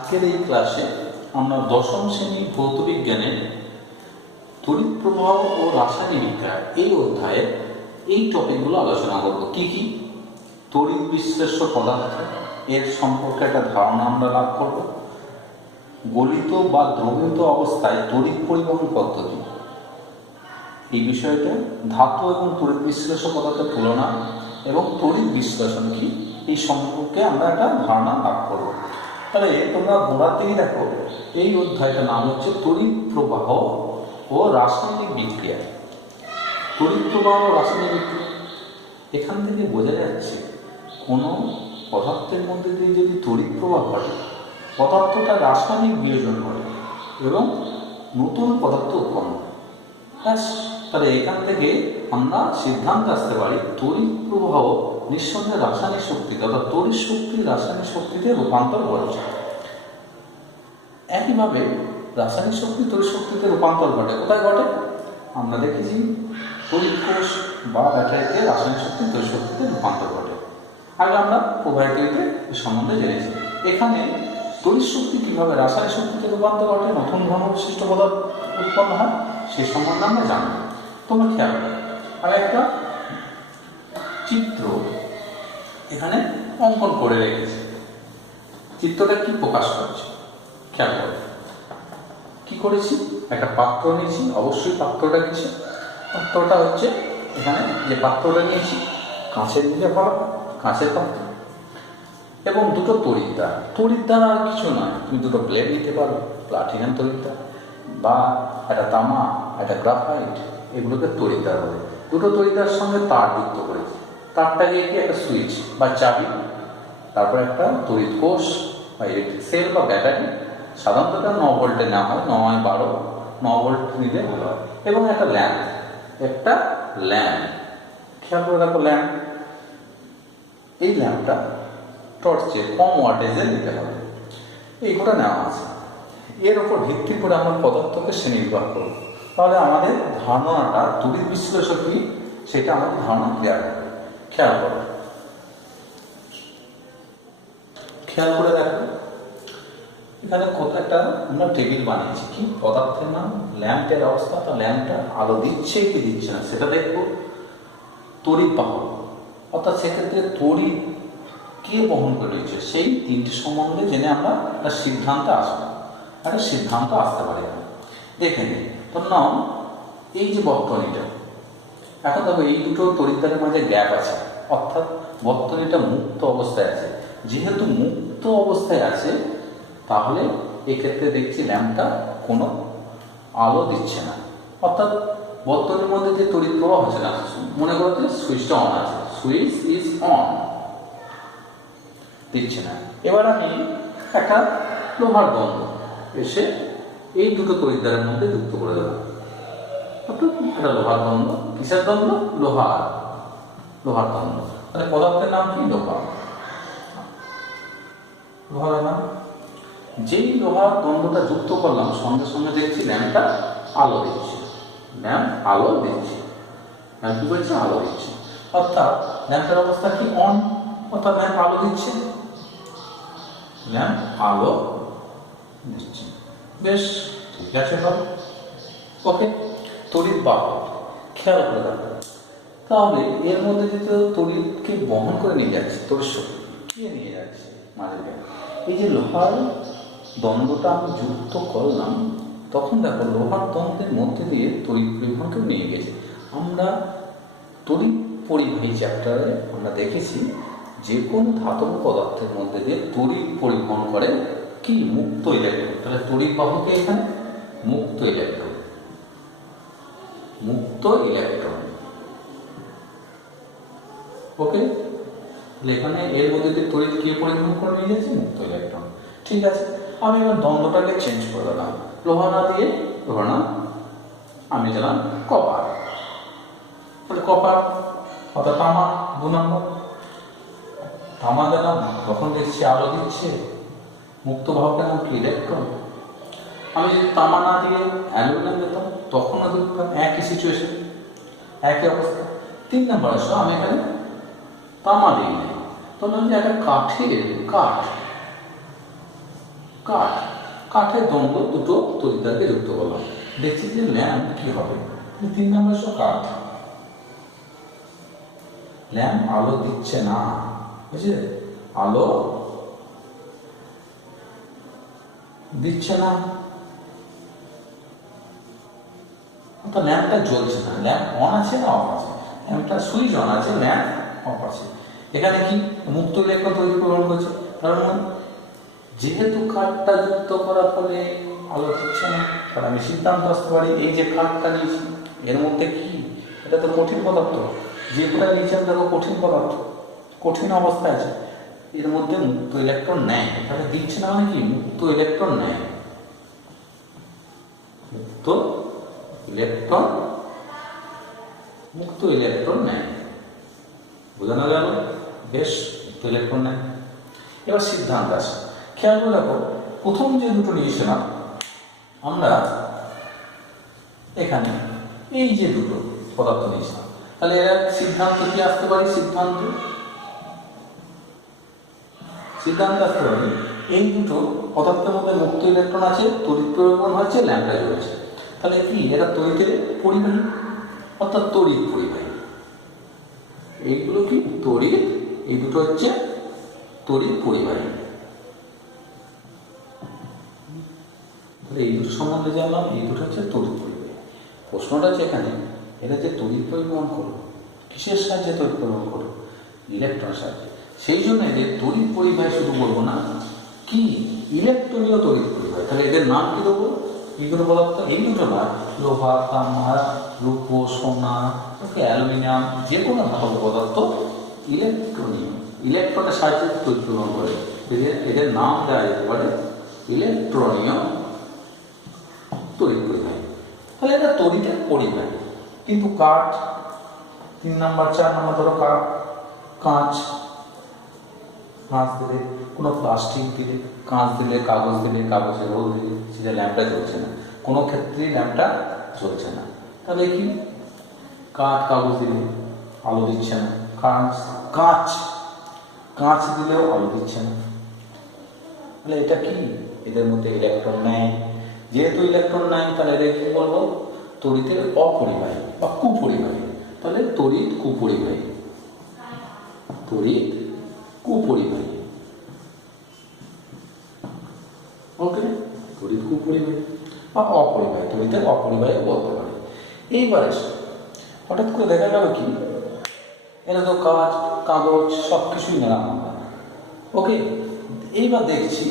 আজকের এই ক্লাসে আমরা দশম শ্রেণী ভৌত বিজ্ঞানের তড়িৎ প্রবাহ ও রাসায়নিক বিক্রিয়া এই অধ্যায়ে এই টপিকগুলো আলোচনা করব। কি কি? তড়িৎ বিশ্লেষ্য পদার্থ, এর সম্পর্কে একটা ধারণা আমরা লাভ করব। গলিত বা দ্রবীভূত অবস্থায় তড়িৎ পরিবহন পদ্ধতি, এই বিষয়টা ধাতু এবং তড়িৎ বিশ্লেষ্য পদার্থের তুলনা এবং তড়িৎ বিশ্লেষণ কি, এই সম্পর্কে আমরা একটা ধারণা লাভ করব। তাহলে তোমরা গোড়াতেই দেখো, এই অধ্যায়টার নাম হচ্ছে তড়িৎ প্রবাহ ও রাসায়নিক বিক্রিয়া। তড়িৎ প্রবাহ ও রাসায়নিক বিক্রিয়া, এখান থেকে বোঝা যাচ্ছে কোনো পদার্থের মধ্যে দিয়ে যদি তড়িৎ প্রবাহ ঘটে, পদার্থটা রাসায়নিক বিয়োজন করে এবং নতুন পদার্থ উৎপন্ন হয়। ব্যাস, তাহলে এখান থেকে আমরা সিদ্ধান্ত আসতে পারি তড়িৎ প্রবাহ নিঃসন্দেহে রাসায়নিক শক্তিতে, অর্থাৎ তড়িৎ শক্তি রাসায়নিক শক্তিতে রূপান্তর ঘটছে। একইভাবে রাসায়নিক শক্তি তড়িৎ শক্তিতে রূপান্তর ঘটে। কোথায় ঘটে? আমরা দেখেছি তড়িৎ কোষ বা ব্যাটারিতে রাসায়নিক শক্তি তড়িৎ শক্তিতে রূপান্তর ঘটে। আগে আমরা প্রবাহিতে সম্বন্ধে জেনেছি। এখানে তড়িৎ শক্তি কীভাবে রাসায়নিক শক্তিতে রূপান্তর ঘটে, নতুন ঘন বিশিষ্ট পদার্থ উৎপন্ন হয়, সে সম্বন্ধে আমরা জানব। তোমরা খেয়াল করো, আমি একটা চিত্র এখানে অঙ্কন করে রেখেছি। চিত্রটা কি প্রকাশ করছে খেয়াল করো। কি করেছি? একটা পাত্র নিয়েছি, অবশ্যই পাত্রটা কিছু, পাত্রটা হচ্ছে এখানে যে পাত্রটা নিয়েছি কাঁচের নিলে ভালো, কাঁচের পাত্র, এবং দুটো তড়িৎদ্বার। তড়িৎদ্বার আর কিছু নয়, তুমি দুটো প্লেট নিতে পারো, প্লাটিনাম তড়িৎদ্বার, বা একটা তামা, একটা গ্রাফাইট, এগুলোকে তড়িৎদ্বার বলে। দুটো তড়িৎদ্বার সঙ্গে তার যুক্ত করেছি, তারটাকে কি একটা সুইচ বা চাবি, তারপর একটা তড়িৎ কোষ বা ইলেকট্রিক সেল বা ব্যাটারি, সাধারণত 9 ভোল্টে নেওয়া হয়, 9 ভোল্ট নিলে ভালো হয়, এবং একটা ল্যাম্প। খেয়াল করে দেখো, ল্যাম্প, এই ল্যাম্পটা টর্চে কম ওয়াটেজে নিতে হবে, এইগুলো নেওয়া আছে। এর ওপর ভিত্তি করে আমরা পদার্থকে শ্রেণীবিভাগ করব। তাহলে আমাদের ধারণাটা তড়িৎ বিশ্লেষণ কি, সেটা আমাদের ধারণা ক্লিয়ার হবে। খেয়াল করে দেখো, এখানে একটা আমরা টেবিল বানিয়েছি। কি পদার্থের নাম? ল্যাম্পের অবস্থা, তো ল্যাম্পটা আলো দিচ্ছে কি দিচ্ছে না সেটা দেখবো। তড়িৎ বাহক, অর্থাৎ সেক্ষেত্রে তড়িৎ কে বহন করে রয়েছে, সেই তিনটি সম্বন্ধে জেনে আমরা একটা সিদ্ধান্তে আসতে পারি। দেখে নিই, তোর নাম এই যে বর্তনীটা, এখন দেখো এই দুটো তড়িৎদ্বারের মাঝে গ্যাপ আছে, অর্থাৎ বর্তনীটা মুক্ত অবস্থায় আছে। যেহেতু মুক্ত অবস্থায় আছে, তাহলে এক্ষেত্রে দেখছি ল্যাম্পটা কোনো আলো দিচ্ছে না, অর্থাৎ বর্তনীর মধ্যে যে তড়িৎ প্রবাহ হচ্ছে না। মনে করতে সুইচটা অন আছে, সুইচ ইজ অন, দিচ্ছে না। এবার আমি একটা লোহার দ্বন্দ্ব এসে এই দুটো তড়িৎদ্বারের মধ্যে যুক্ত করে দেবো, অর্থাৎ একটা লোহার দ্বন্দ্ব। কিসের দ্বন্দ্ব? লোহার দ্বন্দ্ব। তাহলে পদার্থের নাম কি? লোহার নাম। যেই লোহার দ্বন্দ্বটা যুক্ত করলাম, সঙ্গে সঙ্গে দেখছি ল্যাম্পটা আলো দিচ্ছে। ল্যাম্প কি বলছে? আলো দিচ্ছে, অর্থাৎ ল্যাম্পের অবস্থা কি? অন, অর্থাৎ ল্যাম্প আলো দিচ্ছে। বেশ, ঠিক আছে, হবে। ওকে, তড়িৎ বাহক, খেয়াল করে রাখো। তাহলে এর মধ্যে যেহেতু তড়িৎকে বহন করে নিয়ে যাচ্ছে, তড়িৎ শক্তি কে নিয়ে যাচ্ছে মাঝে? এই যে লোহার দ্বন্দ্বটা আমি যুক্ত করলাম, তখন দেখো লোহার দ্বন্দ্বের মধ্যে দিয়ে তড়িৎ পরিবহনকে নিয়ে গেছে। আমরা তড়িৎ পরিবাহী চ্যাপ্টারে আমরা দেখেছি যে কোন ধাতব পদার্থের মধ্যে দিয়ে তড়িৎ পরিবহন করে কি? মুক্ত ইলেকট্রন। তাহলে তড়িৎ বাহকে এখানে মুক্ত ইলেকট্রন। ওকে, তাহলে এখানে এর মধ্যে দিয়ে তড়িৎ কে পরিবহন করে নিয়ে যাচ্ছে? মুক্ত ইলেকট্রন। ঠিক আছে, আমি এবার দ্বন্দ্বটাকে চেঞ্জ করে দিলাম। লোহা না আমি দিলাম কপার। তাহলে কপার অর্থাৎ তামা, 2 নম্বর। তামা দিলাম, তখন দেখছি আলো দিচ্ছে, মুক্ত বাহকের নাম কি? ইলেকট্রন। আমি যদি তামা না দিয়ে অ্যালুমিনিয়াম দিতাম, তখনও দেখতাম একই সিচুয়েশন, একই অবস্থা। 3 নম্বর আসো, আমি এখানে তামা দিই, তখন আমি একটা কাঠ কাঠ, কাঠের দ্বন্দ্ব দুটো তড়িৎদ্বারকে যুক্ত করলাম, দেখছি যে ল্যাম্প কি হবে। 3 নম্বর হচ্ছে কাঠ, ল্যাম্প আলো দিচ্ছে না, বুঝলে, আলো দিচ্ছে না, তো ল্যাম্পটা জ্বলছে না। ল্যাম্প অন আছে না অফ আছে? ল্যাম্পটা সুইচ অন আছে, ল্যাম্প অফ আছে। এখানে কি মুক্ত ইলেকট্রন তৈরি প্রদান করছে, কারণ যেহেতু কাঠটা যুক্ত করার ফলে আলো দিচ্ছে না, তাহলে আমি সিদ্ধান্ত আসতে পারি এই যে কাঠটা নিয়েছি এর মধ্যে কি, এটা তো কঠিন পদার্থ, যেগুলো নিয়েছেন দেখো কঠিন পদার্থ, কঠিন অবস্থায় আছে, এর মধ্যে মুক্ত ইলেকট্রন নেয়, তাহলে দিচ্ছে না মানে কি মুক্ত ইলেকট্রন নেয়, মুক্ত ইলেকট্রন, মুক্ত ইলেকট্রন নেয়, বোঝানো গেল? বেশ, মুক্ত ইলেকট্রন নেয়। এবার সিদ্ধান্ত আসে, খেয়াল করে দেখো, প্রথম যে দুটো নিয়েছিলাম আমরা এখানে, এই যে দুটো পদার্থ নিয়েছিলাম, তাহলে এরা সিদ্ধান্ত কি আসতে পারি, সিদ্ধান্ত আসতে পারি এই দুটো পদার্থের মধ্যে মুক্ত ইলেকট্রন আছে, তড়িৎ প্রয়োজন হচ্ছে, ল্যাম্পটা জ্বলছে, তাহলে কি এরা তড়িতের পরিবাহী, অর্থাৎ তড়িৎ পরিবাহী। এইগুলো কি তড়িৎ, এই দুটো হচ্ছে তড়িৎ পরিবাহী। এই দুটো সম্বন্ধে জানলাম, এই দুটো হচ্ছে তড়িৎ পরিবাহী। প্রশ্নটা হচ্ছে এখানে এরা যে তড়িৎ পরিবহন করো, কিসের সাহায্যে তড়িৎ পরিবহন করো? ইলেকট্রনের সাহায্যে। সেই জন্য এদের তড়িৎ পরিবাহী শুধু বলবো না, কি ইলেকট্রনীয় তড়িৎ পরিবাহী। তাহলে এদের নাম কি দেবো? এইগুলো পদার্থ, এই দুটো না, লোহা, তামা, রূপ, সোনা, অ্যালুমিনিয়াম, যে কোনো ধাতব পদার্থ ইলেকট্রনীয়, ইলেকট্রনের সাহায্যে তড়িৎ পরিবহন করে, এদের নাম দেওয়া যেতে পারে ইলেকট্রনীয় তড়িৎ পরিবাহী। তাহলে এটা তড়িতের পরিবাহী। কিন্তু কাঠ 3 নম্বর, 4 নম্বর ধরো কাঁচ, কাঁচ দিলে, কোনো প্লাস্টিক দিলে, কাঁচ দিলে, কাগজ দিলে, কাগজের রোল দিলে, সেটা ল্যাম্পটা জ্বলছে না, কোনো ক্ষেত্রেই ল্যাম্পটা জ্বলছে না। তাহলে কি কাঠ, কাগজ দিলে আলো দিচ্ছে না, কাঁচ দিলেও আলো দিচ্ছে না। তাহলে এটা কি, এদের মধ্যে ইলেকট্রন নেয়, যেহেতু ইলেকট্রন নেয় তাহলে এদের কি বলবো? তড়িতের অপরিবাহী বা কুপরিবাহী। তাহলে তড়িৎ কুপরিবাহী, তড়িৎ কুপরিবাহী, ওকে, তড়িৎ কুপরিবাহী বা অপরিবাহী, তড়িতের অপরিবাহী বলতে পারে। এইবারে হঠাৎ করে দেখা গেল কি, এটা তো কাঁচ, কাগজ সব কিছুই নিলাম আমরা, ওকে। এইবার দেখছি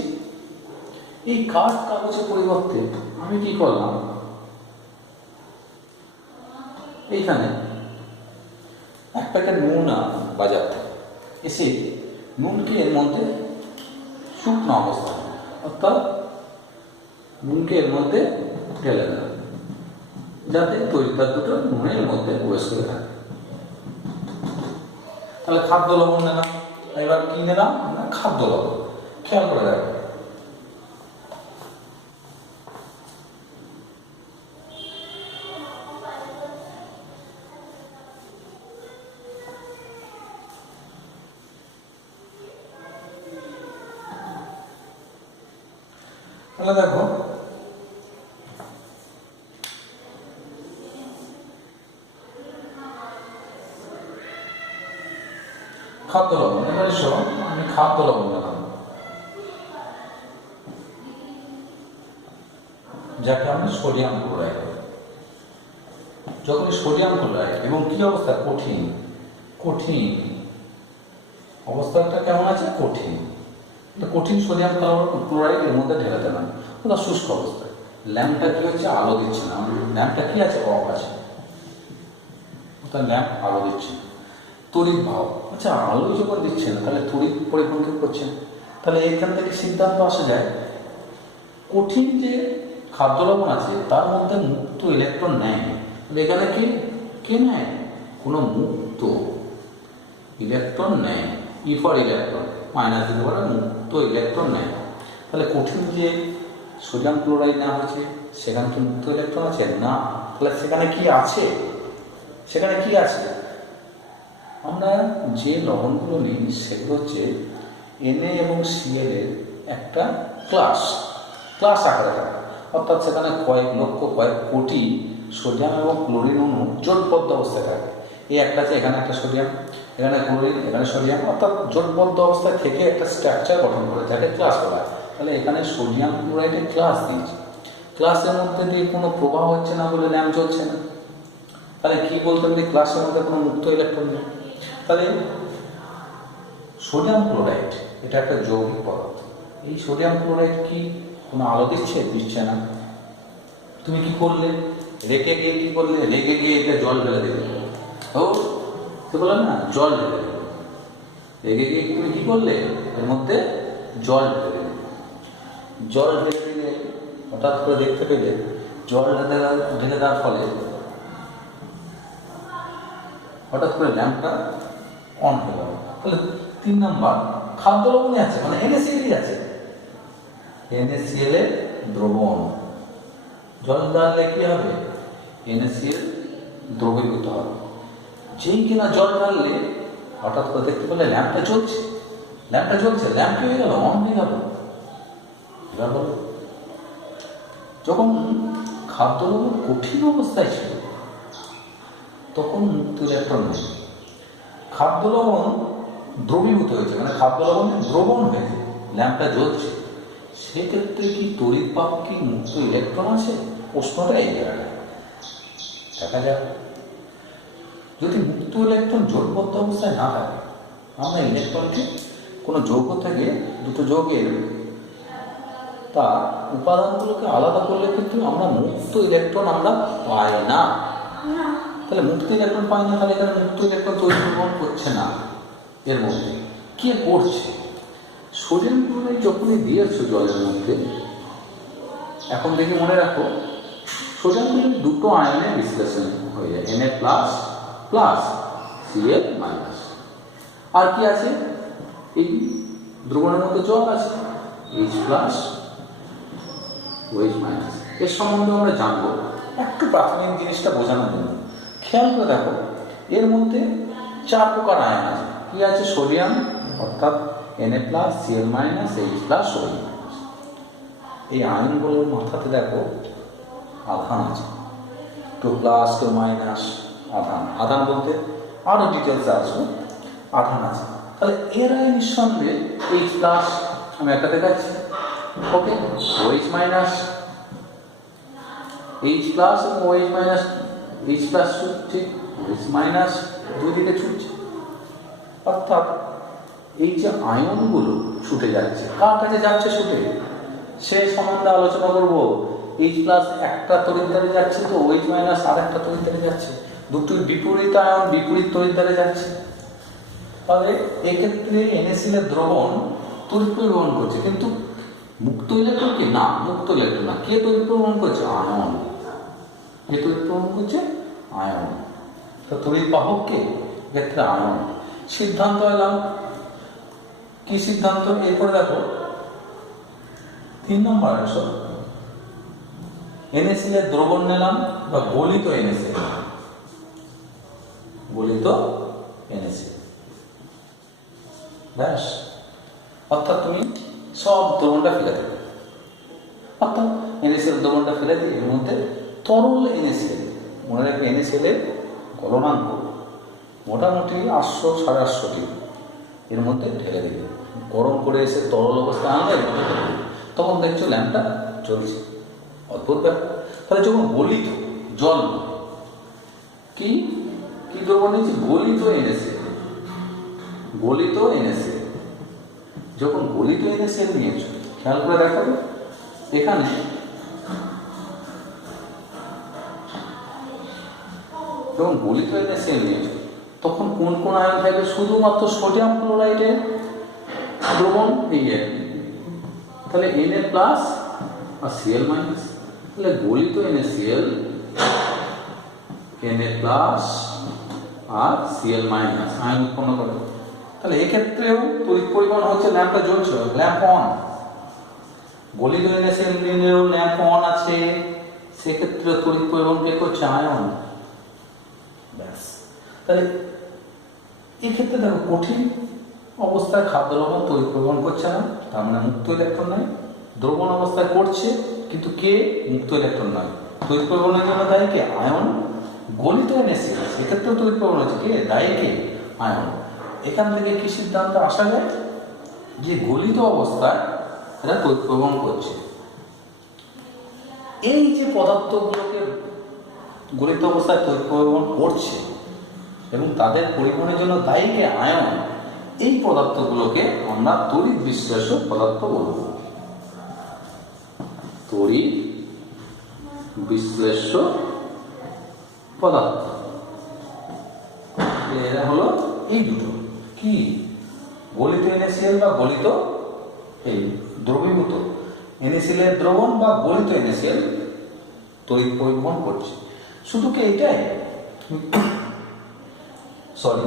এই কাঠ, কাগজের পরিবর্তে আমি কি করলাম, এইখানে এক প্যাকেট নুন বাজার থেকে এসে নুনকে এর মধ্যে শুকনো অবস্থায়, অর্থাৎ নুনকে এর মধ্যে ঢেলে দেবে, যাতে তড়িৎদ্বার দুটো নুনের মধ্যে প্রবেশ করে থাকে। তাহলে খাদ্য লবণ নিলাম, এবার কি নিলাম আমরা? খাদ্য লবণ। খেয়াল করে দেখো, তাহলে দেখো খাদ্য লবণ, এবারে আমি খাদ্য লবণ নিলাম, যাকে আমরা সোডিয়াম ক্লোরাইড। যখন সোডিয়াম ক্লোরাইড এবং কি অবস্থা? কঠিন, কঠিন অবস্থাটা কেমন আছে? কঠিন। কঠিন সোডিয়াম ক্লোরাইড এর মধ্যে ঢেলে দিলাম, ওটা শুষ্ক অবস্থায়। ল্যাম্পটা কি হচ্ছে? আলো দিচ্ছে না, ল্যাম্পটা কি আছে? অফ আছে, ওটা ল্যাম্প আলো দিচ্ছে না। তড়িৎ ভাব, আচ্ছা আলো যখন দিচ্ছে না তাহলে তড়িৎ পরিবহন করছে না। তাহলে এখান থেকে সিদ্ধান্ত আসা যায়, কঠিন যে খাদ্য লবণ আছে তার মধ্যে মুক্ত ইলেকট্রন নেয়। তাহলে এখানে কি কে নেয়? কোনো মুক্ত ইলেকট্রন নেয়, ই ফর ইলেকট্রন, মাইনাস দিতে পারে, মুক্ত ইলেকট্রন নেয়। তাহলে কঠিন যে সোডিয়াম ক্লোরাইড নেওয়া হয়েছে সেখানে কি মুক্ত ইলেকট্রন আছে? না। তাহলে সেখানে কি আছে? সেখানে কি আছে? আমরা যে লবণগুলো নিই সেগুলো হচ্ছে Na এবং Cl এর একটা ক্লাস ক্লাস আকারে থাকে, অর্থাৎ সেখানে কয়েক লক্ষ কয়েক কোটি সোডিয়াম এবং ক্লোরিন অণু জোটবদ্ধ অবস্থায় থাকে। এই একটা আছে, এখানে একটা সোডিয়াম, এখানে ক্লোরিন, এখানে সোডিয়াম, অর্থাৎ জোটবদ্ধ অবস্থায় থেকে একটা স্ট্রাকচার গঠন করে, যাকে ক্লাস বলা হয়। তাহলে এখানে সোডিয়াম ক্লোরাইডের ক্লাস দিয়েছে, ক্লাসের মধ্যে দিয়ে কোনো প্রবাহ হচ্ছে না বলে ল্যাম্প জ্বলছে না। তাহলে কি বলতেন যে ক্লাসের মধ্যে কোনো মুক্ত ইলেকট্রন নেই। তাহলে সোডিয়াম ক্লোরাইড এটা একটা যৌগিক পদার্থ। এই সোডিয়াম ক্লোরাইড কি কোনো আলো দিচ্ছে না। তুমি কি করলে, রেখে গিয়ে কি করলে, রেখে গিয়ে এটা জল ঢেলে দেবে। ও সে বললাম না, জল ঢেলে দেবে। রেখে গিয়ে তুমি কি করলে, এর মধ্যে জল ঢেলে দেবে। জল ঢেলে দিলে হঠাৎ করে দেখতে পেলে জল ঢেলে দেওয়ার ফলে হঠাৎ করে ল্যাম্পটা অন হয়ে গেল। তাহলে 3 নম্বর খাদ্য লবণে আছে, মানে NaCl আছে, NaCl এর দ্রবণ। জল ঢাললে কি হবে, NaCl দ্রবীভূত হবে। যেই কিনা জল ঢাললে হঠাৎ করে দেখতে পেলে ল্যাম্পটা জ্বলছে, ল্যাম্প কি হয়ে গেল, অন হয়ে গেল। যখন খাদ্য লবণ কঠিন অবস্থায় ছিল তখন মুক্ত ইলেকট্রন নেই। খাদ্য লবণ দ্রবীভূত হয়েছে, মানে খাদ্য লবণ দ্রবণ হয়েছে, ল্যাম্পটা জ্বলছে, সেক্ষেত্রে কি তড়িৎ বাহক কি মুক্ত ইলেকট্রন আছে? প্রশ্নটা এই জায়গায় দেখা যাক। যদি মুক্ত ইলেকট্রন জোটবদ্ধ অবস্থায় না থাকে, আমরা ইলেকট্রনকে কোনো যৌগ থেকে দুটো যৌগের তার উপাদানগুলোকে আলাদা করলে কিন্তু আমরা মুক্ত ইলেকট্রন আমরা পাই না। তাহলে মুক্ত ইলেকট্রন পাই না, তাহলে এখানে মুক্ত ইলেকট্রন তৈরি করছে না। এর মধ্যে কে করছে? সোডিয়াম ক্লোরাইড যখনই দিয়েছো জলের মধ্যে, এখন দেখে মনে রাখো সোডিয়াম ক্লোরাইড দুটো আয়নে বিশ্লেষণ হয়ে যায়, Na plus plus Cl minus. আর কি আছে, এই দ্রবণের মধ্যে জল আছে, H প্লাস OH মাইনাস। এর সম্বন্ধে আমরা জানবো, একটু প্রাথমিক জিনিসটা বোঝানোর জন্য খেয়াল করে দেখো। এর মধ্যে 4 প্রকার আয়ন আছে। কি আছে? সোডিয়াম অর্থাৎ Na plus Cl minus H plus OH minus. এই আয়নগুলোর মাথাতে দেখো আধান আছে, কেউ প্লাস কেউ মাইনাস। আধান বলতে আরো ডিটেলসে আসবো, আধান আছে। তাহলে এর আয়ন নিঃসন্দেহে H প্লাস, আমি একটা দেখাচ্ছি, ওকে, OH মাইনাস, H প্লাস এবং OH মাইনাস, H প্লাস ছুটছে, OH মাইনাস দুই দিকে ছুটছে। অর্থাৎ এই যে আয়নগুলো ছুটে যাচ্ছে, কার কাছে যাচ্ছে ছুটে, সে সম্বন্ধে আলোচনা করব। H প্লাস একটা তড়িৎদ্বারে যাচ্ছে, তো OH মাইনাস আর একটা তড়িৎদ্বারে যাচ্ছে, দুটোই বিপরীত আয়ন বিপরীত তড়িৎদ্বারে যাচ্ছে। তাহলে এক্ষেত্রে NaCl এর দ্রবণ তড়িৎ পরিবহন করছে, কিন্তু মুক্ত ইলেকট্রন কি না, মুক্ত ইলেকট্রন না। কে তড়িৎ পরিবহন করছে? আয়ন। কে তড়িৎ পরিবহন করছে? আয়ন। তো তড়িৎ বাহক কে? ক্ষেত্রে আয়ন। সিদ্ধান্ত এলাম, কি সিদ্ধান্ত? এরপরে দেখো 3 নম্বর অংশ, NaCl এর দ্রবণ নিলাম বা গলিত NaCl, গলিত NaCl ব্যাস। অর্থাৎ তুমি সব দ্রবণটা ফেলে দেবে, অর্থাৎ NaCl দ্রবণটা ফেলে দিয়ে এর মধ্যে তরল NaCl, মনে রাখবে NaCl এর গলনাঙ্ক মোটামুটি 800 850 এর মধ্যে ঢেলে দেবে। গরম করে এসে তরল অবস্থায় আনলে এর মধ্যে ঢেলে দেবে, তখন দেখছো ল্যাম্পটা জ্বলছে। অদ্ভুত ব্যাপার। তাহলে যখন গলিত জল, কি কি দ্রবণ নিয়েছি? গলিত NaCl, গলিত NaCl। যখন গলিত NaCl নিয়েছ, খেয়াল করে দেখো এখানে যখন গলিত NaCl নিয়েছ, তখন কোন কোন আয়ন থাকবে? শুধুমাত্র সোডিয়াম ক্লোরাইডের দ্রবণ দিয়ে, তাহলে Na প্লাস আর Cl মাইনাস। তাহলে গলিত NaCl, Na প্লাস আর Cl মাইনাস আয়ন উৎপন্ন করে। তাহলে এক্ষেত্রেও তড়িৎ পরিবহন হচ্ছে, ল্যাম্পটা জ্বলছে, ল্যাম্প অন। গলিত NaCl নিলেও ল্যাম্প অন আছে, সেক্ষেত্রে তড়িৎ পরিবহন কে করছে? আয়ন। ব্যাস। তাহলে এক্ষেত্রে দেখো কঠিন অবস্থায় খাদ্য লবণ তড়িৎ পরিবহন করছে না, তার মানে মুক্ত ইলেকট্রন নাই। দ্রবণ অবস্থায় করছে, কিন্তু কে? মুক্ত ইলেকট্রন নয়। তড়িৎ পরিবহনের জন্য দায়ী কে? আয়ন। গলিত NaCl, সেক্ষেত্রেও তড়িৎ পরিবহন হচ্ছে, কে দায়ী? কে? আয়ন। এখান থেকে কি সিদ্ধান্ত আসা যায়? যে গলিত অবস্থায় এরা তড়িৎ পরিবহন করছে। এই যে পদার্থগুলোকে গলিত অবস্থায় তড়িৎ পরিবহন করছে এবং তাদের পরিবহনের জন্য দায়ী কে? আয়ন। এই পদার্থগুলোকে আমরা তড়িৎ বিশ্লেষ্য পদার্থ বলব। তড়িৎ বিশ্লেষ্য পদার্থ। এরা হলো এই দুটো, কি? গলিত NaCl বা গলিত এই দ্রবীভূত NaCl এর দ্রবণ বা গলিত NaCl তড়িৎ পরিবহন করছে। শুধু কি এটাই? সরি,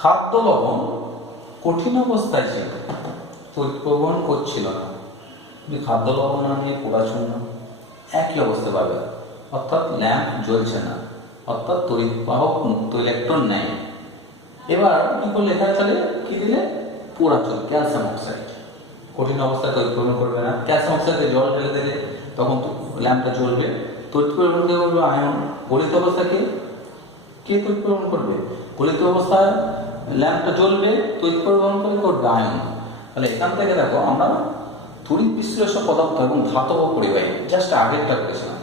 খাদ্য লবণ কঠিন অবস্থায় ছিল, তড়িৎ পরিবহন করছিল না। তুমি খাদ্য লবণ নিয়ে পোড়াচ্ছন্ন, একই অবস্থা পাবে, অর্থাৎ ল্যাম্প জ্বলছে না, অর্থাৎ তড়িৎ বাহক মুক্ত ইলেকট্রন নেয়। এবার কি করলে? এখানে তাহলে কি দিলে? পোড়াচ্ছন্ন, ক্যালসিয়াম অক্সাইড। কঠিন অবস্থায় তড়িৎ পরিবহন করবে না, ক্যালসিয়াম অক্সাইডে জল ঢেলে দিলে তখন ল্যাম্পটা জ্বলবে। তড়িৎ পরিবহন কে বলবে? আয়ন। গলিত অবস্থাকে কে তড়িৎ পরিবহন করবে? গলিত অবস্থায় ল্যাম্পটা জ্বলবে, তড়িৎ পরিবহন করবে আয়ন। তাহলে এখান থেকে দেখো আমরা তড়িৎ বিশ্লেষ্য পদার্থ এবং ধাতব পরিবাহী, জাস্ট আগেরটা করেছিলাম।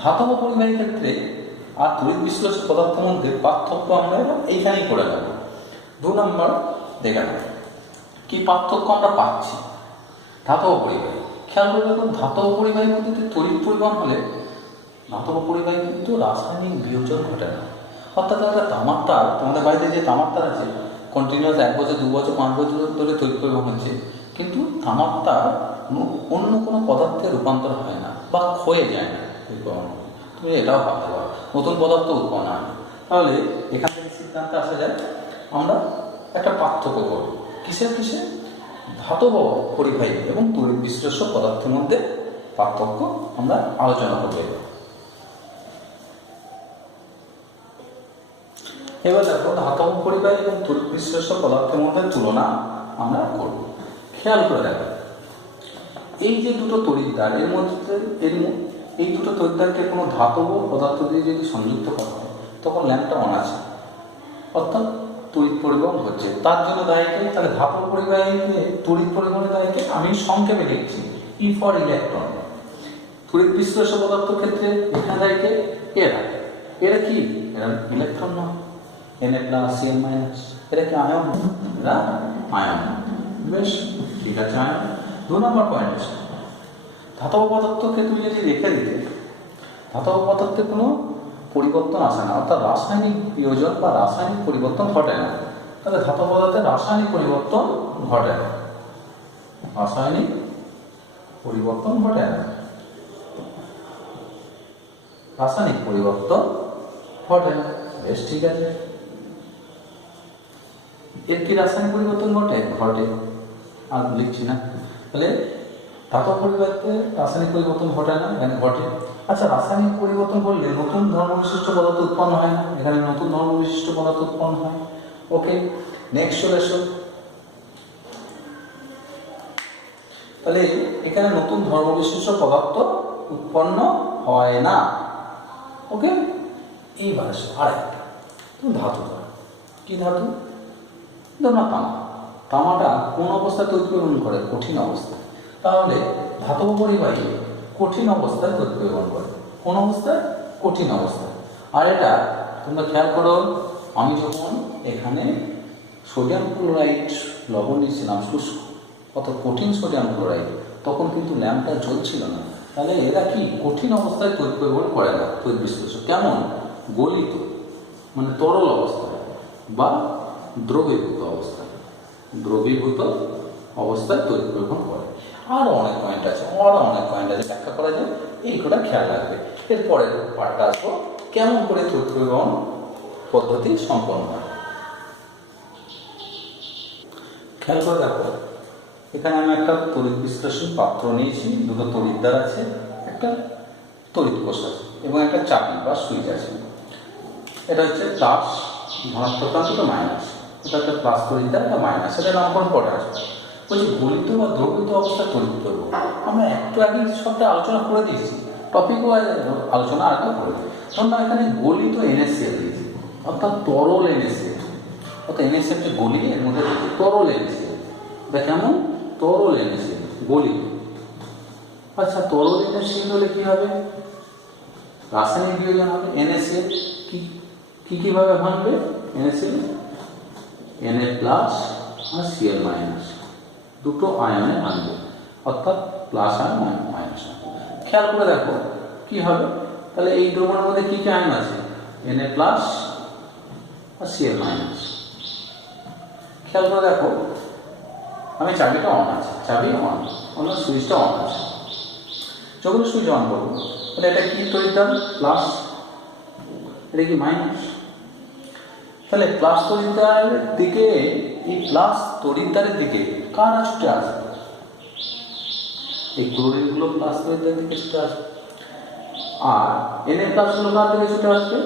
ধাতব পরিবাহী ক্ষেত্রে আর তড়িৎ বিশ্লেষ্য পদার্থের মধ্যে পার্থক্য আমরা এইখানেই করে নেব। 2 নম্বর দেখে নেব কি পার্থক্য আমরা পাচ্ছি। ধাতব পরিবাহী, খেয়াল করে দেখুন, ধাতব পরিবাহীর মধ্যে তড়িৎ পরিবহন হলে ধাতব পরিবাহী কিন্তু রাসায়নিক বিয়োজন ঘটে না। অর্থাৎ একটা তামার তার, তোমাদের বাড়িতে যে তামার তার আছে, কন্টিনিউয়াস 1 বছর 2 বছর 5 বছর ধরে তড়িৎ পরিবহন হচ্ছে, কিন্তু তামার তার অন্য কোনো পদার্থে রূপান্তর হয় না বা ক্ষয়ে যায় না তড়িৎ পরিবহন। তুমি এটাও ভাবতে পারো, নতুন পদার্থ উৎপন্ন হয় না। তাহলে এখান থেকে সিদ্ধান্তে আসা যায় আমরা একটা পার্থক্য করব। কিসের? ধাতব পরিবাহী এবং তড়িৎ বিশ্লেষ্য পদার্থের মধ্যে পার্থক্য আমরা আলোচনা করব। এবার দেখো, ধাতব পরিবাহী এবং তড়িৎ বিশ্লেষ্য পদার্থের মধ্যে তুলনা আমরা করব। খেয়াল করে দেখো, এই যে দুটো তড়িৎদ্বার, এর মধ্যে এই দুটো তড়িৎদ্বারকে কোনো ধাতব পদার্থ দিয়ে যদি সংযুক্ত করা হয়, তখন ল্যাম্পটা অন আছে, অর্থাৎ তড়িৎ পরিবহন হচ্ছে। তার জন্য দায়ীকে? তাহলে ধাতব পরিবাহীকে তড়িৎ পরিবহনের দায়ীকে আমি সংক্ষেপে লিখছি ই ফর ইলেকট্রন। তড়িৎ বিশ্লেষ্য পদার্থ ক্ষেত্রে এখানে দায়ীকে? এরা কি? এরা ইলেকট্রন নয়, Na+Cl-, এরা কি আয়ন? এরা আয়ন। বেশ, ঠিক আছে, আয়ন। 2 নম্বর পয়েন্ট, ধাতব পদার্থকে তুমি যদি রেখে দিতে, ধাতব পদার্থে কোনো পরিবর্তন আসে না, অর্থাৎ রাসায়নিক বিয়োজন বা রাসায়নিক পরিবর্তন ঘটে না। তাহলে ধাতব পদার্থের রাসায়নিক পরিবর্তন ঘটে না, রাসায়নিক পরিবর্তন ঘটে না, রাসায়নিক পরিবর্তন ঘটে না। বেশ, ঠিক আছে। এর কি রাসায়নিক পরিবর্তন ঘটে? আর লিখছি না। তাহলে ধাতব পরিবাহীতে রাসায়নিক পরিবর্তন ঘটে না, এখানে ঘটে। আচ্ছা, রাসায়নিক পরিবর্তন করলে নতুন ধর্মবিশিষ্ট পদার্থ উৎপন্ন হয় না? এখানে নতুন ধর্মবিশিষ্ট পদার্থ উৎপন্ন হয়। ওকে, নেক্সট চলে এসো। তাহলে এখানে নতুন ধর্মবিশিষ্ট পদার্থ উৎপন্ন হয় না। ওকে, এইবার আসো আরেকটা ধাতু। কি ধাতু? ধরো না তামা। তামাটা কোন অবস্থায় তড়িৎ পরিবহন করে? কঠিন অবস্থায়। তাহলে ধাতব পরিবাহী কঠিন অবস্থায় তড়িৎ পরিবহন করে। কোন অবস্থায়? কঠিন অবস্থায়। আর এটা তোমরা খেয়াল করো, আমি যখন এখানে সোডিয়াম ক্লোরাইড লবণ নিয়েছিলাম শুষ্ক, কত কঠিন সোডিয়াম ক্লোরাইড, তখন কিন্তু ল্যাম্পটা জ্বলছিল না। তাহলে এরা কি? কঠিন অবস্থায় তড়িৎ পরিবহন করে না। তড়িৎ বিশ্লেষণ কেমন? গলিত, মানে তরল অবস্থায় বা দ্রবীভূত অবস্থায়, দ্রবীভূত অবস্থায় তড়িৎ পরিবহন করে। আরও অনেক পয়েন্ট আছে, ব্যাখ্যা করা যায়, এই কটা খেয়াল রাখবে। এরপরে পার্টটা আসবো কেমন করে তড়িৎ পরিবহন পদ্ধতি সম্পন্ন হয়। খেয়াল করে দেখো, এখানে আমি একটা তড়িৎ বিশ্লেষণ পাত্র নিয়েছি, দুটো তড়িৎদ্বার আছে, একটা তড়িৎ কোষ আছে এবং একটা চাবি বা সুইচ আছে। এটা হচ্ছে প্লাস, ধনাত্মক প্রান্ত, মাইনাস। এটা একটা প্লাস তড়িৎদ্বার, এটা মাইনাস। এটা নামকরণ পরে আসবে। বলছি গলিত বা দ্রবীভূত অবস্থায় তড়িৎ প্রবাহ আমরা একটু আগে সবটা আলোচনা করে দিয়েছি, টপিকও আলোচনা আগে করে দিই। ধরুন এখানে গলিত NaCl দিয়েছি, অর্থাৎ তরল NaCl, অর্থাৎ NaClকে গলিয়ে এর মধ্যে তরল NaCl। এটা কেমন? তরল NaCl গলিত। আচ্ছা, তরল NaCl হলে কি হবে? রাসায়নিক বিয়োজন হবে। NaCl কিভাবে ভাঙবে? NaCl Na প্লাস আর Cl মাইনাস দুটো আয়নে ভাঙবে, অর্থাৎ প্লাস আয়ন মাইনাস আয়ন। খেয়াল করে দেখো কি হবে। তাহলে এই দ্রবণের মধ্যে কি কি আয়ন আছে? Na প্লাস আর Cl মাইনাস। খেয়াল করে দেখো, আমি চাবিটা অন আছে, চাবি অন, সুইচটা অন আছে। যখন সুইচ অন করবো তাহলে এটা কি তড়িৎদ্বার? প্লাস, এটা কি মাইনাস? তাহলে প্লাস তড়িৎদ্বারের দিকে, এই প্লাস তড়িৎদ্বারের দিকে কারা ছুটে আসবে? এই ক্লোরিন গুলো প্লাস তড়িৎদ্বারের দিকে ছুটে আসবে, আর Na প্লাস গুলো কার দিকে ছুটে আসবে?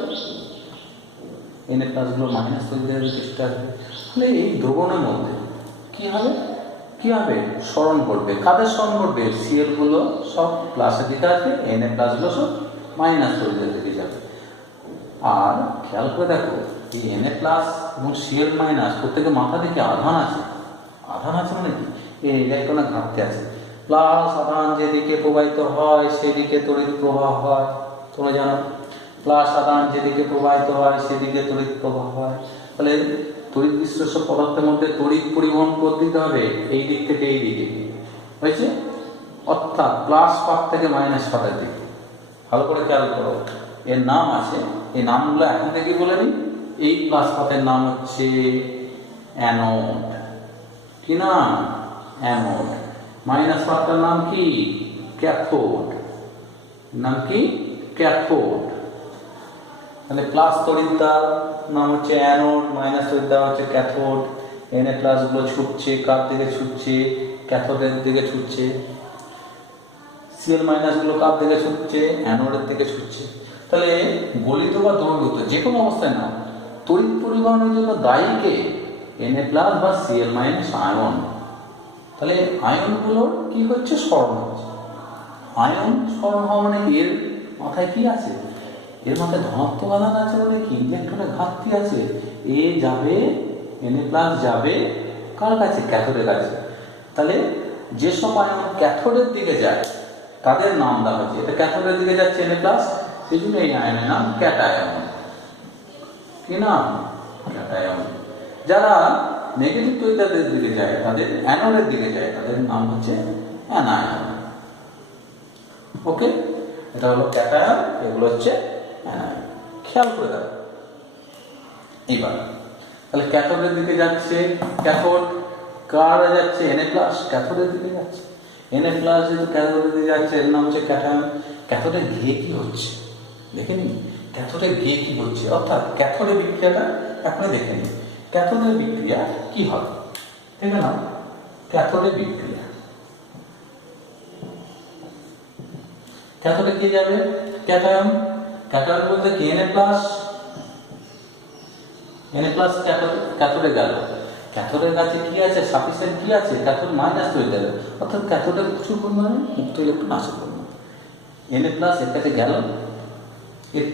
Na প্লাস গুলো মাইনাস তড়িৎদ্বারের দিকে ছুটে আসবে। তাহলে এই দ্রবণের মধ্যে কি হবে? স্মরণ করবে। কাদের স্মরণ করবে? Cl গুলো সব প্লাসের দিকে আসবে, Na প্লাস গুলো সব মাইনাস তড়িৎদ্বারের দিকে যাবে। আর খেয়াল করে দেখো, এই Na প্লাস এবং Cl মাইনাস প্রত্যেকের মাথা দিকে আধান আছে। আধান আছে মানে কি? এই ইলেকট্রনের ঘাটতি আছে। প্লাস আধান যেদিকে প্রবাহিত হয় সেদিকে তড়িৎ প্রবাহ হয়, তোমরা জানো। প্লাস আধান যেদিকে প্রবাহিত হয় সেদিকে তড়িৎ প্রবাহ হয়। তাহলে তড়িৎ বিশ্লেষ্য পদার্থের মধ্যে তড়িৎ পরিবহন করে দিতে হবে এই দিক থেকে এই দিকে, হয়েছে? অর্থাৎ প্লাস পাত থেকে মাইনাস পাতের দিকে। ভালো করে খেয়াল করো, এর নাম আছে, এই নামগুলো এখন থেকে বলে নিই। এই প্লাস পাতের নাম হচ্ছে অ্যানোড। কি নাম? অ্যানোড। মাইনাস পাতটার নাম কি? ক্যাথোড। নাম কি? ক্যাথোড। তাহলে প্লাস তড়িৎদ্বার নাম হচ্ছে অ্যানোড, মাইনাস তড়িৎদ্বার হচ্ছে ক্যাথোড। Na প্লাস গুলো ছুটছে কার দিকে? ছুটছে ক্যাথোডের দিকে ছুটছে। Cl মাইনাস গুলো কার দিকে ছুটছে? অ্যানোডের দিকে ছুটছে। তাহলে গলিত বা দ্রবীভূত যে কোনো অবস্থায় না, তড়িৎ পরিবহনের জন্য দায়ী কে? Na প্লাস বা Cl মাইনাস আয়ন। তাহলে আয়নগুলোর কি হচ্ছে? স্মরণ হচ্ছে। আয়ন স্মরণ হওয়া মানে এর মাথায় কি আছে? এর মাথায় ধনাত্মক আধান আছে মানে কি? ইলেকট্রনের ঘাটতি আছে। এ যাবে, Na প্লাস যাবে কার কাছে? ক্যাথোডের কাছে। তাহলে যেসব আয়ন ক্যাথোডের দিকে যায় তাদের নাম দেওয়া হয়েছে, এটা ক্যাথোডের দিকে যাচ্ছে Na প্লাস, সেই জন্য এই আয়নের নাম ক্যাটায়ন। কি নাম? ক্যাটায়ন। যারা নেগেটিভ তড়িৎদ্বারের দিকে যায়, তাদের অ্যানোডের দিকে যায়, তাদের নাম হচ্ছে অ্যানায়ন। ওকে, এটা হলো ক্যাটায়ন, এগুলো হচ্ছে অ্যানায়ন। খেয়াল করে দেখো এইবার। তাহলে ক্যাথোডের দিকে যাচ্ছে, ক্যাথোড কার যাচ্ছে? Na প্লাস, ক্যাথোডের দিকে যাচ্ছে। Na প্লাস যেহেতু ক্যাথোডের দিকে যাচ্ছে, এর নাম হচ্ছে ক্যাটায়ন। ক্যাথোডের ঘিয়ে কি হচ্ছে দেখে নিন। ক্যাথোডের ঘিয়ে কি হচ্ছে, অর্থাৎ ক্যাথোডের বিক্রিয়াটা এখনই দেখে নিন। ক্যাথোডের বিক্রিয়া কি হবে দেখে নাও। ক্যাথোডের বিক্রিয়া, ক্যাথোডে কি যাবে? ক্যাটায়ন। ক্যাটায়ন বলতে কি? Na প্লাস, Na প্লাস ক্যাথোডে গেল। ক্যাথোডের কাছে কি আছে? সাফিসিয়েন্ট কি আছে? ক্যাথোড মাইনাস তড়িৎদ্বার, অর্থাৎ ক্যাথোডের প্রচুর পরিমাণে মুক্ত ইলেকট্রন আছে। Na প্লাস এর কাছে গেল, এর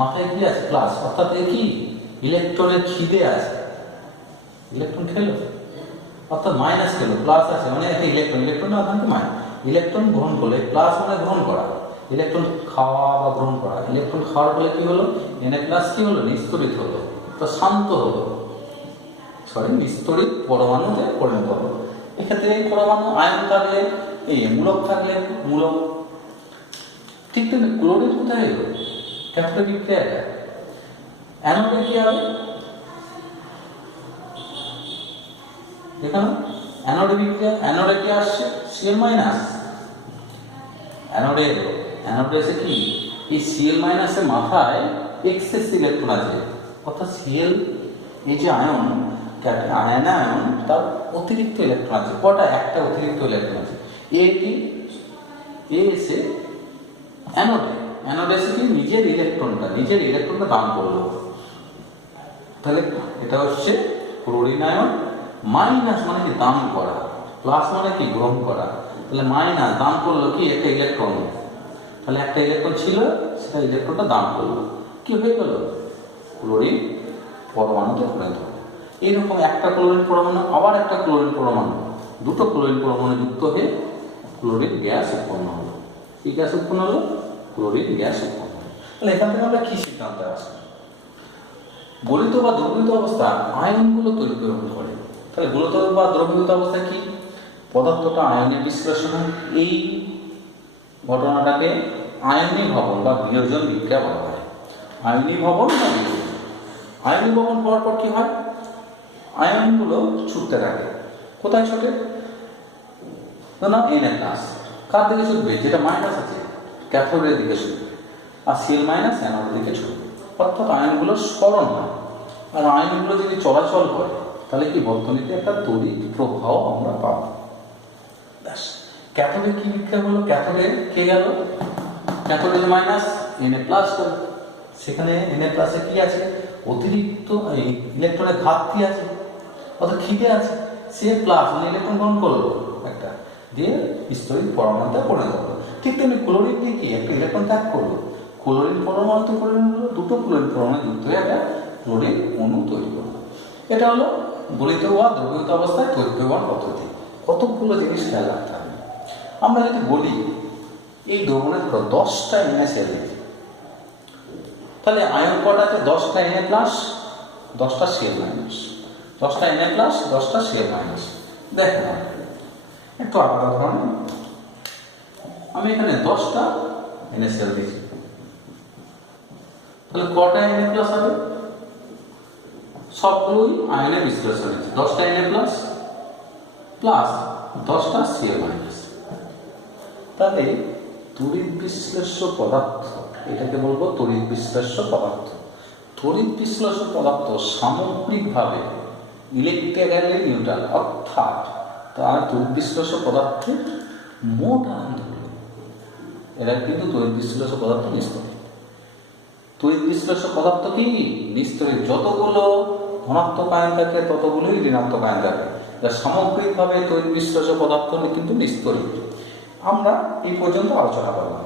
মাথায় কি আছে? প্লাস, অর্থাৎ এ কি? ইলেকট্রনের খিদে আছে, ইলেকট্রন খেলো, অর্থাৎ মাইনাস খেলো। প্লাস আছে মানে একটা ইলেকট্রন না ওখানে মাইনাস। ইলেকট্রন গ্রহণ করলে, প্লাস মানে গ্রহণ করা, ইলেকট্রন খাওয়া বা গ্রহণ করা। ইলেকট্রন খাওয়ার ফলে কি হলো? Na প্লাস কি হলো? নিস্তড়িত হলো, তো শান্ত হলো, নিস্তড়িত পরমাণুতে পরিণত হলো। এক্ষেত্রে এই পরমাণু আয়ন থাকলে, এই মূলক থাকলে মূলক। ঠিক তেমনি ক্লোরিন কোথায় এলো? ক্যাথোডের বিক্রিয়াটা। অ্যানোডে কি হবে? দেখানো অ্যানোডে বিক্রিয়া। অ্যানোডে কি আসছে? Cl minus. অ্যানোডে এলো, অ্যানোডে এসে কি? এই Cl মাইনাসের মাথায় এক্সেস ইলেকট্রন আছে, অর্থাৎ Cl এই যে আয়ন, আয়ন তার অতিরিক্ত ইলেকট্রন আছে। কটা? একটা অতিরিক্ত ইলেকট্রন আছে। এ কি? এ এসে অ্যানোডে, অ্যানোডে এসে কি? নিজের ইলেকট্রনটা দান করলো। তাহলে এটা হচ্ছে ক্লোরিন আয়ন। মাইনাস মানে কি? দান করা। প্লাস মানে কি গ্রহণ করা, তাহলে মাইনাস দান করলো কি একটা ইলেকট্রন, তাহলে একটা ইলেকট্রন ছিল সেটা ইলেকট্রনটা দান করলো, কি হয়ে গেল ক্লোরিন পরমাণুতে পরিণত হলো। এইরকম একটা ক্লোরিন পরমাণু আবার একটা ক্লোরিন পরমাণু, দুটো ক্লোরিন পরমাণু যুক্ত হয়ে ক্লোরিন গ্যাস উৎপন্ন হলো। কি গ্যাস উৎপন্ন হলো? ক্লোরিন গ্যাস উৎপন্ন হলো। তাহলে এখান থেকে আমরা কি সিদ্ধান্তে আসি? গলিত বা দ্রবীভূত অবস্থা আয়নগুলো তৈরি গ্রহণ করে। তাহলে গলিত বা দ্রবীভূত অবস্থায় কি পদার্থটা আয়নে বিশ্লেষণ হয়, এই ঘটনাটাকে আয়নী ভবন বা বিয়োজন বিক্রিয়া বলা হয়। আয়নী ভবন বা বিয়োজন। আয়নী ভবন হওয়ার পর কি হয়? আয়নগুলো ছুটতে থাকে। কোথায় ছোটে? না Na+, কার দিকে ছুটবে? যেটা মাইনাস আছে ক্যাথোডের দিকে ছুটবে, আর Cl- অ্যানোডের দিকে ছুটবে। অর্থাৎ আয়নগুলো সরণ হয়। আর আয়নগুলো যদি চলাচল করে তাহলে কি বর্তনীতে একটা তড়িৎ প্রবাহ আমরা পাবো। ব্যাস। ক্যাথোডে কি বিক্রিয়া হলো? ক্যাথোডে কে গেল? ক্যাথোডে মাইনাস Na+ গেল। সেখানে Na+ এ কি আছে? অতিরিক্ত ইলেকট্রনের ঘাটতি আছে, অর্থাৎ খিদে আছে। সে প্লাস মানে ইলেকট্রন গ্রহণ করলো একটা, দিয়ে স্থির পরমাণুতে পরিণত হলো। ঠিক তেমনি ক্লোরিন দিয়ে কি একটা ইলেকট্রন ত্যাগ করলো, ক্লোরিন পরমাণুতে পরিণত হলো, দুটো ক্লোরিন পরমাণু যুক্ত হয়ে একটা ক্লোরিন অণু তৈরি করলো। এটা হলো গলিত বা দ্রবীভূত অবস্থায় তড়িৎ পদ্ধতি। কতগুলো জিনিস খেয়াল রাখতে হবে। আমরা যদি বলি এই দ্রবণে ধরো 10টা NaCl দিচ্ছি, তাহলে আয়ন কটা আছে? 10টা Na+, 10টা Cl-, 10টা Na+, 10টা Cl-। দেখো একটু আলাদা ধরনের, আমি এখানে 10টা NaCl দিচ্ছি, তাহলে কটা Na+ হবে? সবগুলোই আয়নে বিশ্লেষণ হচ্ছে। 10টা Na+ প্লাস 10টা Cl-। তাহলে তড়িৎ বিশ্লেষ্য পদার্থ, এটাকে বলবো তড়িৎ বিশ্লেষ্য পদার্থ। তড়িৎ বিশ্লেষ্য পদার্থ সামগ্রিকভাবে ইলেকট্রিক্যালি নিউট্রাল, অর্থাৎ তার তড়িৎ বিশ্লেষ্য পদার্থের মোট আয়নগুলো এরা কিন্তু তড়িৎ বিশ্লেষ্য পদার্থ নিস্তরিত। তড়িৎ বিশ্লেষ্য পদার্থ কি নিস্তরিত, যতগুলো ধনাত্মক আয়ন থাকে ততগুলোই ঋণাত্মক আয়ন থাকে। সামগ্রিকভাবে তড়িৎ বিশ্লেষ্য পদার্থ কিন্তু নিস্তরিত। আমরা এই পর্যন্ত আলোচনা করলাম।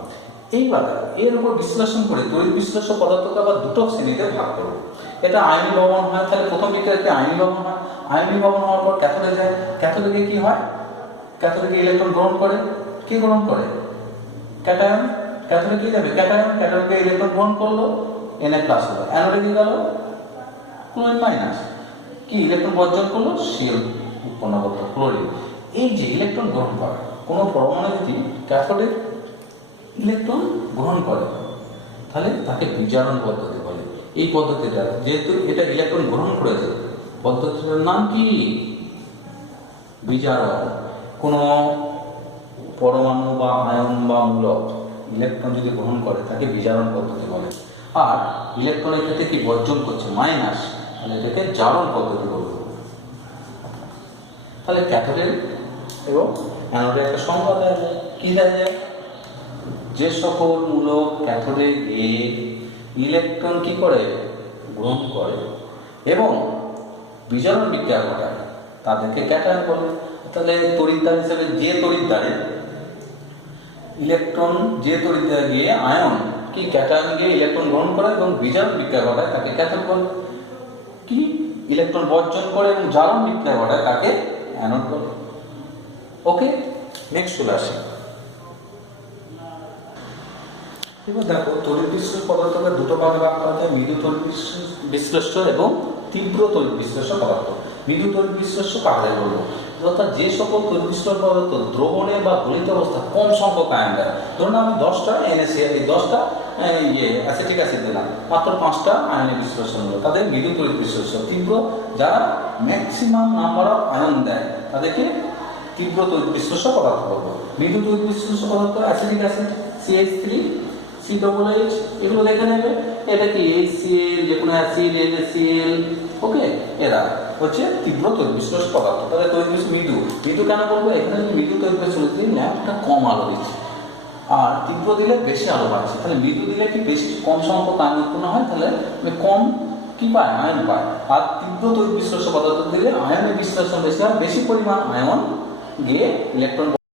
এইবার এর উপর বিশ্লেষণ করে তড়িৎ বিশ্লেষ্য পদার্থকে আবার দুটো শ্রেণীতে ভাগ করব। এটা আয়নী ভবন হয়, তাহলে প্রথম বিক্রিয়াতে আয়নী ভবন হয়। আয়নী ভবন হওয়ার পর ক্যাথোডে যায়। ক্যাথোডে কি হয়? ক্যাথোডে ইলেকট্রন গ্রহণ করে। কি গ্রহণ করে? ক্যাটায়ন। ক্যাথোডে কি যাবে? ক্যাটায়ন। ক্যাটায়নকে ইলেকট্রন গ্রহণ করলো, Na+ হলো। অ্যানোডে কি গেল? Chlorine minus. কি ইলেকট্রন বর্জন করলো? Cl উৎপন্ন করলো, ক্লোরিন। এই যে ইলেকট্রন গ্রহণ করে, কোনো পরমাণু যদি ক্যাথোডে ইলেকট্রন গ্রহণ করে তাহলে তাকে বিজারণ পদ্ধতি বলে। এই পদ্ধতিটা যেহেতু এটা ইলেকট্রন গ্রহণ করেছে, পদ্ধতিটার নাম কি? বিজারণ। কোনো পরমাণু বা আয়ন বা মূলক ইলেকট্রন যদি গ্রহণ করে তাকে বিজারণ পদ্ধতি বলে। আর ইলেকট্রনের ক্ষেত্রে কি বর্জন করছে? মাইনাস, তাহলে এটাকে জারণ পদ্ধতি বলবে। তাহলে ক্যাথোডের এবং অ্যানোডের একটা সংজ্ঞা দেওয়া যায়। কি দেওয়া যায়? যে সকল মূলক ক্যাথোডে গিয়ে ইলেকট্রন কি করে? গ্রহণ করে এবং বিজারণ বিক্রিয়া ঘটায় তাদেরকে ক্যাটায়ন বলে। তাহলে তড়িৎদ্বার হিসেবে যে তড়িৎদ্বারে ইলেকট্রন, যে তড়িৎদ্বারে গিয়ে আয়ন কি ক্যাটায়ন গিয়ে ইলেকট্রন গ্রহণ করে এবং বিজারণ বিক্রিয়া ঘটায় তাকে ক্যাথোড বলে। কি ইলেকট্রন বর্জন করে এবং জারণ বিক্রিয়া ঘটায় তাকে অ্যানোড বলে। ওকে, নেক্সট চলে আসি। এবার দেখো তড়িৎ বিশ্লেষ্য পদার্থকে দুটো ভাগে ভাগ করা যায়, মৃদু তড়িৎ বিশ্লেষ্য এবং তীব্র তড়িৎ বিশ্লেষ্য পদার্থ। মৃদু তড়িৎ বিশ্লেষ্য কাকে বলবো? অর্থাৎ যে সকল তড়িৎ বিশ্লেষ্য পদার্থ দ্রবণে বা গলিত অবস্থা কম সংখ্যক আয়ন দেয়। ধরুন আমি 10টা NaCl, 10টা অ্যাসিটিক অ্যাসিড দিলাম, মাত্র 5টা আয়নে বিশ্লেষণ হলো, তাদের মৃদু তড়িৎ বিশ্লেষ্য। তীব্র যারা ম্যাক্সিমাম নাম্বার অফ আয়ন দেয় তাদেরকে তীব্র তড়িৎ বিশ্লেষ্য পদার্থ বলবো। মৃদু তড়িৎ বিশ্লেষ্য পদার্থ অ্যাসিটিক অ্যাসিড CH3, COOH, এগুলো দেখে নেবে। এটা কি HCl, যে কোনো অ্যাসিড, NaCl, ওকে, এরা হচ্ছে তীব্র তড়িৎ বিশ্লেষ্য পদার্থ। তাহলে তড়িৎ বিশ্লেষ্য মৃদু। মৃদু কেন বলবো? এখানে যদি মৃদু তড়িৎ বিশ্লেষ্য দিই ল্যাম্পটা কম আলো দিচ্ছে, আর তীব্র দিলে বেশি আলো পাচ্ছে। তাহলে মৃদু দিলে কি বেশি কম সংখ্যক আয়ন উৎপন্ন হয়, তাহলে কম কি পায়? আয়ন পায়। আর তীব্র তড়িৎ বিশ্লেষ্য পদার্থ দিলে আয়নের বিশ্লেষণ বেশি হয়, বেশি পরিমাণ আয়ন গিয়ে ইলেকট্রন